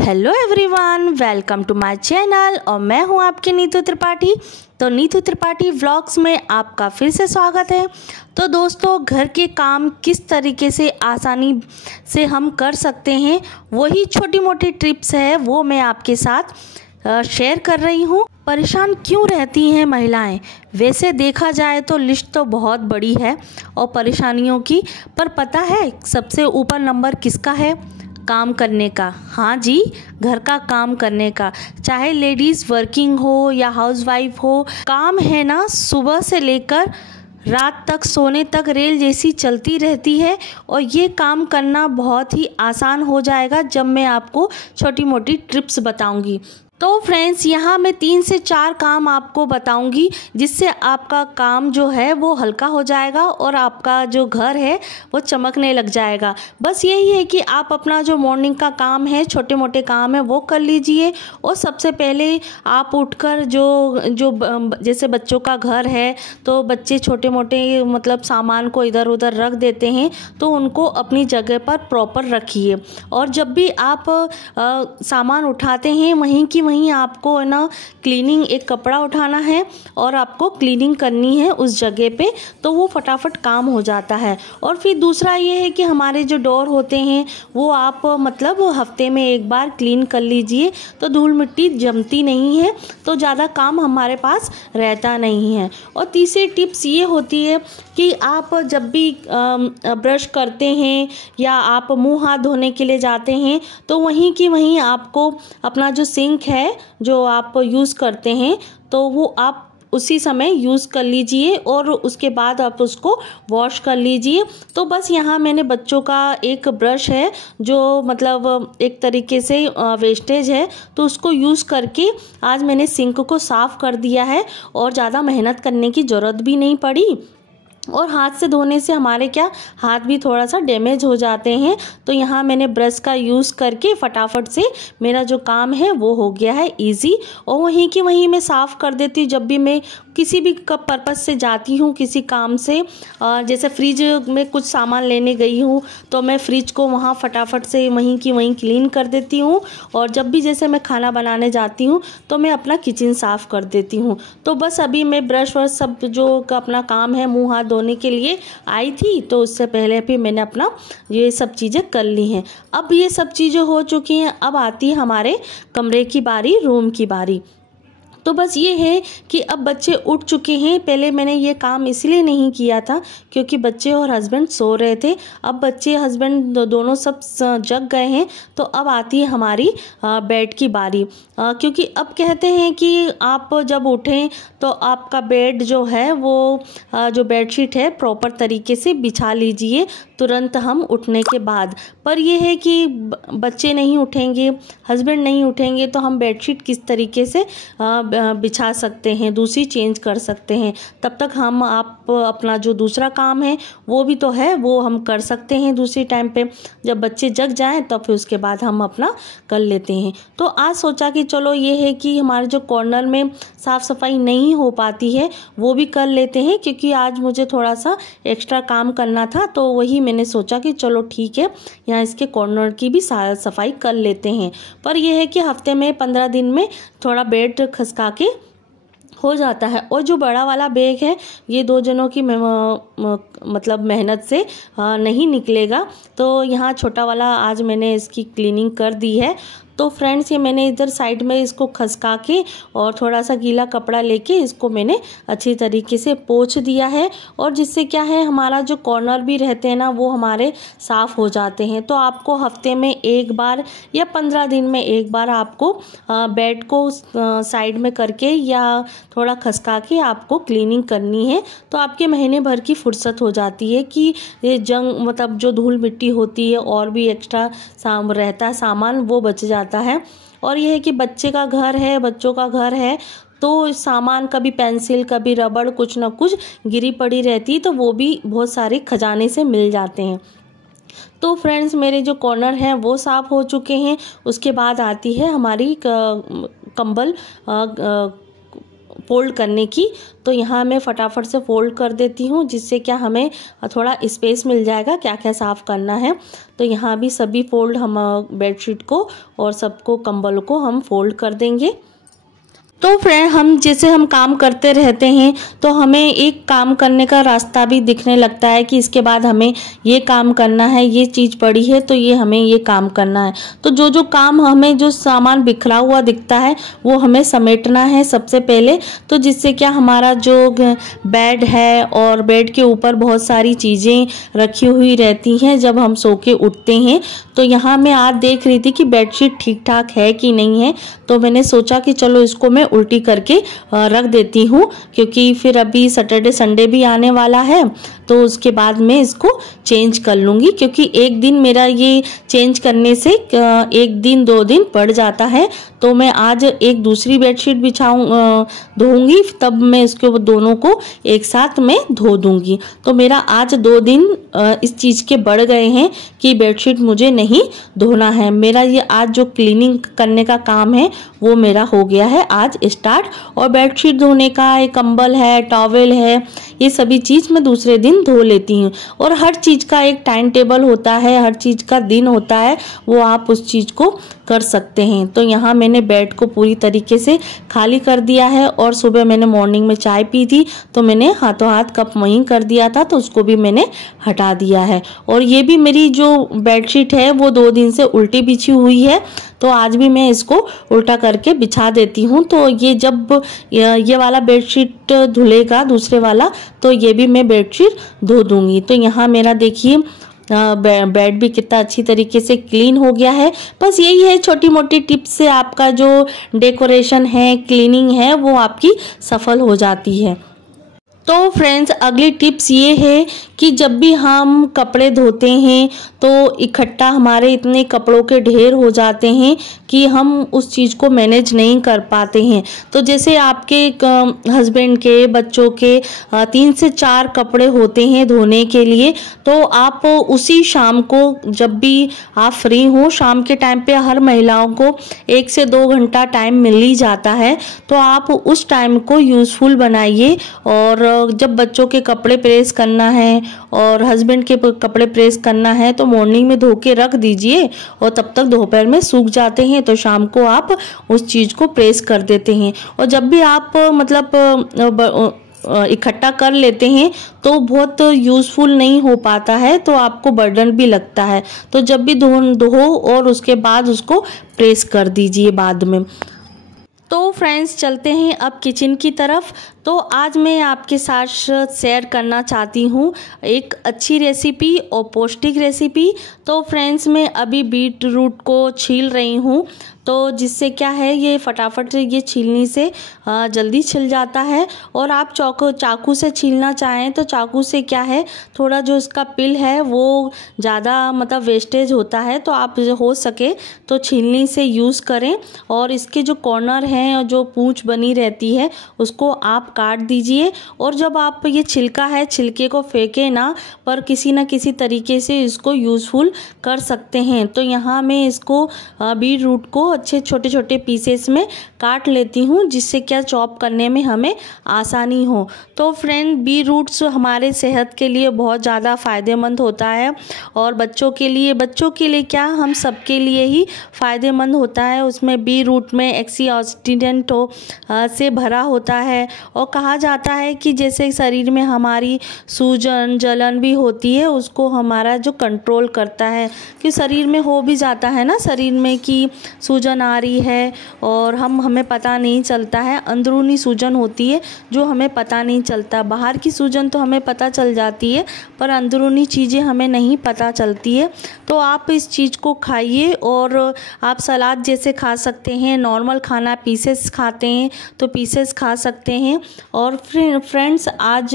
Hello everyone, welcome to my channel और मैं हूं आपकी नीतू त्रिपाठी। तो नीतू त्रिपाठी व्लॉग्स में आपका फिर से स्वागत है। तो दोस्तों, घर के काम किस तरीके से आसानी से हम कर सकते हैं, वही छोटी मोटी टिप्स है वो मैं आपके साथ शेयर कर रही हूँ। परेशान क्यों रहती हैं महिलाएं? वैसे देखा जाए तो लिस्ट तो बहुत बड़ी है और परेशानियों की, पर पता है सबसे ऊपर नंबर किसका है? काम करने का। हाँ जी, घर का काम करने का। चाहे लेडीज़ वर्किंग हो या हाउसवाइफ हो, काम है ना, सुबह से लेकर रात तक सोने तक रेल जैसी चलती रहती है। और ये काम करना बहुत ही आसान हो जाएगा जब मैं आपको छोटी मोटी टिप्स बताऊंगी। तो फ्रेंड्स, यहाँ मैं 3 से 4 काम आपको बताऊंगी जिससे आपका काम जो है वो हल्का हो जाएगा और आपका जो घर है वो चमकने लग जाएगा। बस यही है कि आप अपना जो मॉर्निंग का काम है, छोटे मोटे काम है, वो कर लीजिए। और सबसे पहले आप उठकर जो जैसे बच्चों का घर है तो बच्चे छोटे मोटे मतलब सामान को इधर उधर रख देते हैं, तो उनको अपनी जगह पर प्रॉपर रखिए। और जब भी आप सामान उठाते हैं वहीं आपको है ना क्लीनिंग, एक कपड़ा उठाना है और आपको क्लीनिंग करनी है उस जगह पे, तो वो फटाफट काम हो जाता है। और फिर दूसरा ये है कि हमारे जो डोर होते हैं वो आप मतलब हफ्ते में एक बार क्लीन कर लीजिए, तो धूल मिट्टी जमती नहीं है, तो ज़्यादा काम हमारे पास रहता नहीं है। और तीसरी टिप्स ये होती है कि आप जब भी ब्रश करते हैं या आप मुंह हाथ धोने के लिए जाते हैं तो वहीं की वहीं आपको अपना जो सिंक है जो आप यूज़ करते हैं तो वो आप उसी समय यूज़ कर लीजिए और उसके बाद आप उसको वॉश कर लीजिए। तो बस यहाँ मैंने बच्चों का एक ब्रश है जो मतलब एक तरीके से वेस्टेज है, तो उसको यूज़ करके आज मैंने सिंक को साफ़ कर दिया है और ज़्यादा मेहनत करने की ज़रूरत भी नहीं पड़ी। और हाथ से धोने से हमारे क्या हाथ भी थोड़ा सा डैमेज हो जाते हैं, तो यहाँ मैंने ब्रश का यूज़ करके फटाफट से मेरा जो काम है वो हो गया है इजी। और वहीं की वहीं मैं साफ़ कर देती हूँ जब भी मैं किसी भी पर्पज़ से जाती हूँ किसी काम से। जैसे फ्रिज में कुछ सामान लेने गई हूँ तो मैं फ्रिज को वहाँ फटाफट से वहीं की वहीं क्लीन कर देती हूँ। और जब भी जैसे मैं खाना बनाने जाती हूँ तो मैं अपना किचन साफ़ कर देती हूँ। तो बस अभी मैं ब्रश वर्श सब जो अपना काम है मुँह हाथ धोने के लिए आई थी, तो उससे पहले भी मैंने अपना ये सब चीज़ें कर ली हैं। अब ये सब चीज़ें हो चुकी हैं, अब आती है हमारे कमरे की बारी, रूम की बारी। तो बस ये है कि अब बच्चे उठ चुके हैं। पहले मैंने ये काम इसलिए नहीं किया था क्योंकि बच्चे और हस्बैंड सो रहे थे। अब बच्चे हस्बैंड दोनों सब जग गए हैं, तो अब आती है हमारी बेड की बारी। क्योंकि अब कहते हैं कि आप जब उठें तो आपका बेड जो है वो जो बेडशीट है प्रॉपर तरीके से बिछा लीजिए तुरंत हम उठने के बाद। पर यह है कि बच्चे नहीं उठेंगे, हस्बैंड नहीं उठेंगे, तो हम बेडशीट किस तरीके से बिछा सकते हैं, दूसरी चेंज कर सकते हैं। तब तक हम आप अपना जो दूसरा काम है वो भी तो है वो हम कर सकते हैं दूसरी टाइम पे। जब बच्चे जग जाएं तो फिर उसके बाद हम अपना कर लेते हैं। तो आज सोचा कि चलो ये है कि हमारे जो कॉर्नर में साफ़ सफाई नहीं हो पाती है वो भी कर लेते हैं, क्योंकि आज मुझे थोड़ा सा एक्स्ट्रा काम करना था, तो वही मैंने सोचा कि चलो ठीक है यहाँ इसके कॉर्नर की भी सफाई कर लेते हैं। पर यह है कि हफ्ते में 15 दिन में थोड़ा बेड खसका के हो जाता है। और जो बड़ा वाला बैग है ये 2 जनों की मतलब मेहनत से नहीं निकलेगा, तो यहाँ छोटा वाला आज मैंने इसकी क्लीनिंग कर दी है। तो फ्रेंड्स, ये मैंने इधर साइड में इसको खसका के और थोड़ा सा गीला कपड़ा लेके इसको मैंने अच्छी तरीके से पोंछ दिया है। और जिससे क्या है हमारा जो कॉर्नर भी रहते हैं ना वो हमारे साफ़ हो जाते हैं। तो आपको हफ्ते में एक बार या 15 दिन में एक बार आपको बेड को साइड में करके या थोड़ा खसका के आपको क्लीनिंग करनी है, तो आपके महीने भर की फुर्सत हो जाती है कि ये जंग मतलब जो धूल मिट्टी होती है और भी एक्स्ट्रा रहता है सामान वो बच जाता है। और यह है कि बच्चे का घर है, बच्चों का घर है, तो सामान कभी पेंसिल कभी रबड़ कुछ ना कुछ गिरी पड़ी रहती है, तो वो भी बहुत सारे खजाने से मिल जाते हैं। तो फ्रेंड्स, मेरे जो कॉर्नर हैं वो साफ़ हो चुके हैं। उसके बाद आती है हमारी कंबल फ़ोल्ड करने की। तो यहाँ मैं फटाफट से फ़ोल्ड कर देती हूँ, जिससे क्या हमें थोड़ा स्पेस मिल जाएगा क्या क्या साफ़ करना है। तो यहाँ भी सभी फ़ोल्ड हम बेडशीट को और सबको कंबल को हम फ़ोल्ड कर देंगे। तो फ्रेंड, हम काम करते रहते हैं तो हमें एक काम करने का रास्ता भी दिखने लगता है कि इसके बाद हमें ये काम करना है, ये चीज़ पड़ी है तो ये हमें ये काम करना है। तो जो काम हमें जो सामान बिखरा हुआ दिखता है वो हमें समेटना है सबसे पहले। तो जिससे क्या हमारा जो बेड है और बेड के ऊपर बहुत सारी चीज़ें रखी हुई रहती हैं जब हम सो के उठते हैं। तो यहाँ मैं आज देख रही थी कि बेडशीट ठीक ठाक है कि नहीं है, तो मैंने सोचा कि चलो इसको मैं उल्टी करके रख देती हूँ, क्योंकि फिर अभी सैटरडे संडे भी आने वाला है तो उसके बाद मैं इसको चेंज कर लूँगी। क्योंकि एक दिन मेरा ये चेंज करने से 1 दिन 2 दिन पड़ जाता है। तो मैं आज एक दूसरी बेडशीट धोऊंगी, तब मैं इसको दोनों को एक साथ में धो दूंगी। तो मेरा आज 2 दिन इस चीज़ के बढ़ गए हैं कि बेडशीट मुझे नहीं धोना है। मेरा ये आज जो क्लीनिंग करने का काम है वो मेरा हो गया है आज स्टार्ट। और बेडशीट धोने का एक कंबल है, टॉवेल है, ये सभी चीज़ मैं दूसरे दिन धो लेती हूँ। और हर चीज़ का एक टाइम टेबल होता है, हर चीज़ का दिन होता है, वो आप उस चीज़ को कर सकते हैं। तो यहाँ मैंने बेड को पूरी तरीके से खाली कर दिया है। और सुबह मैंने मॉर्निंग में चाय पी थी तो मैंने हाथों हाथ कप वहीं कर दिया था, तो उसको भी मैंने हटा दिया है। और ये भी मेरी जो बेडशीट है वो 2 दिन से उल्टी बिछी हुई है, तो आज भी मैं इसको उल्टा करके बिछा देती हूँ। तो ये जब ये वाला बेडशीट धुलेगा दूसरे वाला, तो ये भी मैं बेडशीट धो दूँगी। तो यहाँ मेरा देखिए बेड भी कितना अच्छी तरीके से क्लीन हो गया है। बस यही है, छोटी मोटी टिप्स से आपका जो डेकोरेशन है, क्लीनिंग है, वो आपकी सफल हो जाती है। तो फ्रेंड्स, अगली टिप्स ये है कि जब भी हम कपड़े धोते हैं तो इकट्ठा हमारे इतने कपड़ों के ढेर हो जाते हैं कि हम उस चीज़ को मैनेज नहीं कर पाते हैं। तो जैसे आपके हस्बैंड के, बच्चों के 3 से 4 कपड़े होते हैं धोने के लिए, तो आप उसी शाम को जब भी आप फ्री हो, शाम के टाइम पे हर महिलाओं को 1 से 2 घंटा टाइम मिल ही जाता है, तो आप उस टाइम को यूज़फुल बनाइए। और जब बच्चों के कपड़े प्रेस करना है और हस्बैंड के कपड़े प्रेस करना है तो मॉर्निंग में धो के रख दीजिए, और तब तक दोपहर में सूख जाते हैं, तो शाम को आप उस चीज़ को प्रेस कर देते हैं। और जब भी आप इकट्ठा कर लेते हैं तो बहुत यूज़फुल नहीं हो पाता है, तो आपको बर्डन भी लगता है। तो जब भी धो और उसके बाद उसको प्रेस कर दीजिए बाद में। तो फ्रेंड्स, चलते हैं अब किचन की तरफ। तो आज मैं आपके साथ शेयर करना चाहती हूँ एक अच्छी रेसिपी और पौष्टिक रेसिपी। तो फ्रेंड्स, मैं अभी बीट रूट को छील रही हूँ, तो जिससे क्या है, ये फटाफट से ये छीलने से जल्दी छिल जाता है। और आप चाकू से छीलना चाहें तो चाकू से क्या है, थोड़ा जो इसका पिल है वो ज़्यादा वेस्टेज होता है, तो आप हो सके तो छीलनी से यूज़ करें। और इसके जो कॉर्नर हैं और जो पूंछ बनी रहती है उसको आप काट दीजिए। और जब आप ये छिलका है, छिलके को फेंके ना, पर किसी न किसी तरीके से इसको यूज़फुल कर सकते हैं। तो यहाँ मैं इसको बीट रूट को अच्छे छोटे छोटे पीसेस में काट लेती हूँ, जिससे क्या चॉप करने में हमें आसानी हो। तो फ्रेंड, बीट रूट्स हमारे सेहत के लिए बहुत ज़्यादा फ़ायदेमंद होता है, और बच्चों के लिए क्या, हम सबके लिए ही फ़ायदेमंद होता है। उसमें बीट रूट में एंटीऑक्सीडेंट से भरा होता है। और कहा जाता है कि जैसे शरीर में हमारी सूजन जलन भी होती है, उसको हमारा जो कंट्रोल करता है, कि शरीर में हो भी जाता है ना, शरीर में कि सूजन आ रही है और हमें पता नहीं चलता है। अंदरूनी सूजन होती है जो हमें पता नहीं चलता, बाहर की सूजन तो हमें पता चल जाती है, पर अंदरूनी चीज़ें हमें नहीं पता चलती है। तो आप इस चीज़ को खाइए, और आप सलाद जैसे खा सकते हैं, नॉर्मल खाना पीसेस खाते हैं तो पीसेस खा सकते हैं। और फ्रेंड्स, आज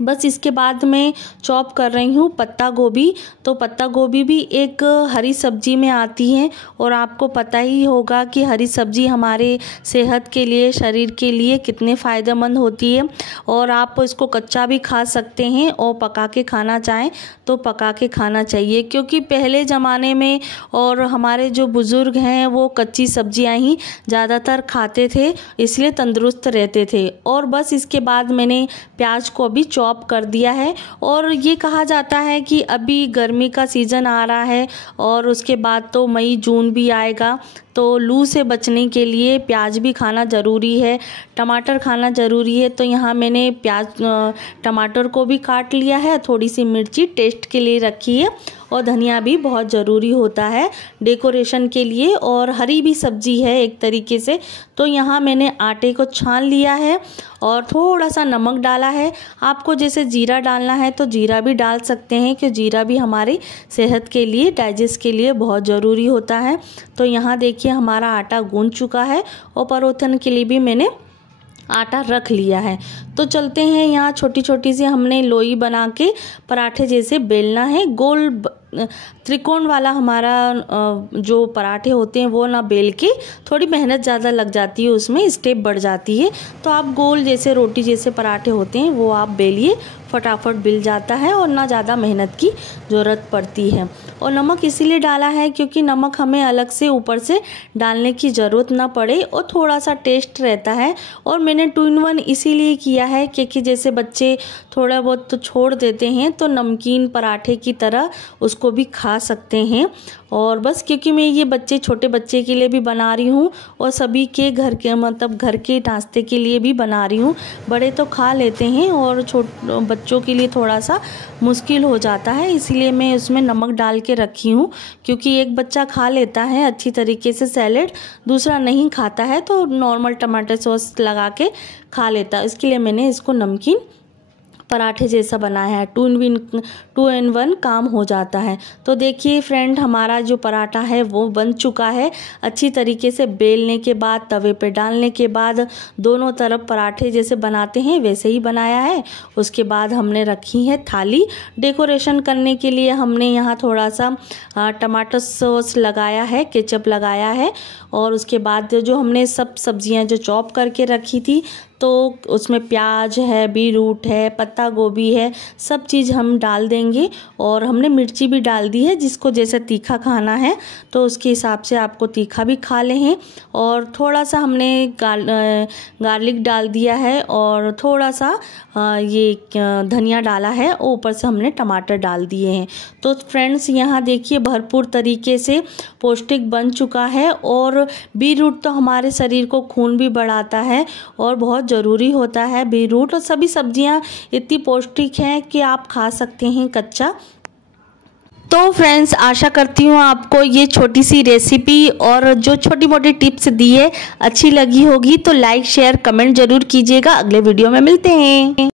बस इसके बाद मैं चॉप कर रही हूँ पत्ता गोभी। तो पत्ता गोभी भी एक हरी सब्जी में आती है और आपको पता ही होगा कि हरी सब्जी हमारे सेहत के लिए, शरीर के लिए कितने फ़ायदेमंद होती है। और आप इसको कच्चा भी खा सकते हैं और पका के खाना चाहें तो पका के खाना चाहिए, क्योंकि पहले ज़माने में और हमारे जो बुज़ुर्ग हैं वो कच्ची सब्जियां ही ज़्यादातर खाते थे, इसलिए तंदुरुस्त रहते थे। और बस इसके बाद मैंने प्याज को भी चॉप कर दिया है। और ये कहा जाता है कि अभी गर्मी का सीज़न आ रहा है और उसके बाद तो मई जून भी आएगा, तो लू से बचने के लिए प्याज भी खाना ज़रूरी है, टमाटर खाना ज़रूरी है। तो यहाँ मैंने टमाटर को भी काट लिया है, थोड़ी सी मिर्ची टेस्ट के लिए रखी है और धनिया भी बहुत ज़रूरी होता है डेकोरेशन के लिए, और हरी भी सब्जी है एक तरीके से। तो यहाँ मैंने आटे को छान लिया है और थोड़ा सा नमक डाला है। आपको जैसे जीरा डालना है तो जीरा भी डाल सकते हैं, कि जीरा भी हमारी सेहत के लिए, डाइजेस्ट के लिए बहुत ज़रूरी होता है। तो यहाँ देखिए हमारा आटा गूंथ चुका है और परोठन के लिए भी मैंने आटा रख लिया है। तो चलते हैं, यहाँ छोटी छोटी सी हमने लोई बना के पराठे जैसे बेलना है। गोल त्रिकोण वाला हमारा जो पराठे होते हैं वो ना बेल के, थोड़ी मेहनत ज़्यादा लग जाती है, उसमें स्टेप बढ़ जाती है। तो आप गोल जैसे रोटी जैसे पराठे होते हैं वो आप बेलिए, फटाफट बिल जाता है और ना ज़्यादा मेहनत की ज़रूरत पड़ती है। और नमक इसीलिए डाला है क्योंकि नमक हमें अलग से ऊपर से डालने की ज़रूरत ना पड़े और थोड़ा सा टेस्ट रहता है। और मैंने 2 in 1 इसीलिए किया है क्योंकि जैसे बच्चे थोड़ा बहुत तो छोड़ देते हैं, तो नमकीन पराठे की तरह उसको भी खा सकते हैं। और बस क्योंकि मैं ये छोटे बच्चे के लिए भी बना रही हूँ और सभी के घर के घर के नाश्ते के लिए भी बना रही हूँ। बड़े तो खा लेते हैं और बच्चों के लिए थोड़ा सा मुश्किल हो जाता है, इसीलिए मैं उसमें नमक डाल के रखी हूँ। क्योंकि एक बच्चा खा लेता है अच्छी तरीके से सैलेड, दूसरा नहीं खाता है तो नॉर्मल टमाटर सॉस लगा के खा लेता है। इसके लिए मैंने इसको नमकीन पराठे जैसा बनाया है। 2 in 1 काम हो जाता है। तो देखिए फ्रेंड, हमारा जो पराठा है वो बन चुका है। अच्छी तरीके से बेलने के बाद, तवे पे डालने के बाद, दोनों तरफ पराठे जैसे बनाते हैं वैसे ही बनाया है। उसके बाद हमने रखी है थाली। डेकोरेशन करने के लिए हमने यहाँ थोड़ा सा टमाटर सॉस लगाया है, केचप लगाया है। और उसके बाद जो हमने सब सब्जियाँ जो चॉप करके रखी थी, तो उसमें प्याज है, बीटरूट है, पत्ता गोभी है, सब चीज़ हम डाल देंगे। और हमने मिर्ची भी डाल दी है, जिसको जैसे तीखा खाना है तो उसके हिसाब से आपको तीखा भी खा लें। और थोड़ा सा हमने गार्लिक डाल दिया है और थोड़ा सा ये धनिया डाला है, और ऊपर से हमने टमाटर डाल दिए हैं। तो फ्रेंड्स यहाँ देखिए भरपूर तरीके से पौष्टिक बन चुका है। और बीटरूट तो हमारे शरीर को खून भी बढ़ाता है और बहुत ज़रूरी होता है बीटरूट। और सभी सब्जियां इतनी पौष्टिक हैं कि आप खा सकते हैं कच्चा। तो फ्रेंड्स, आशा करती हूँ आपको ये छोटी सी रेसिपी और जो छोटी मोटी टिप्स दी है अच्छी लगी होगी। तो लाइक, शेयर, कमेंट ज़रूर कीजिएगा। अगले वीडियो में मिलते हैं।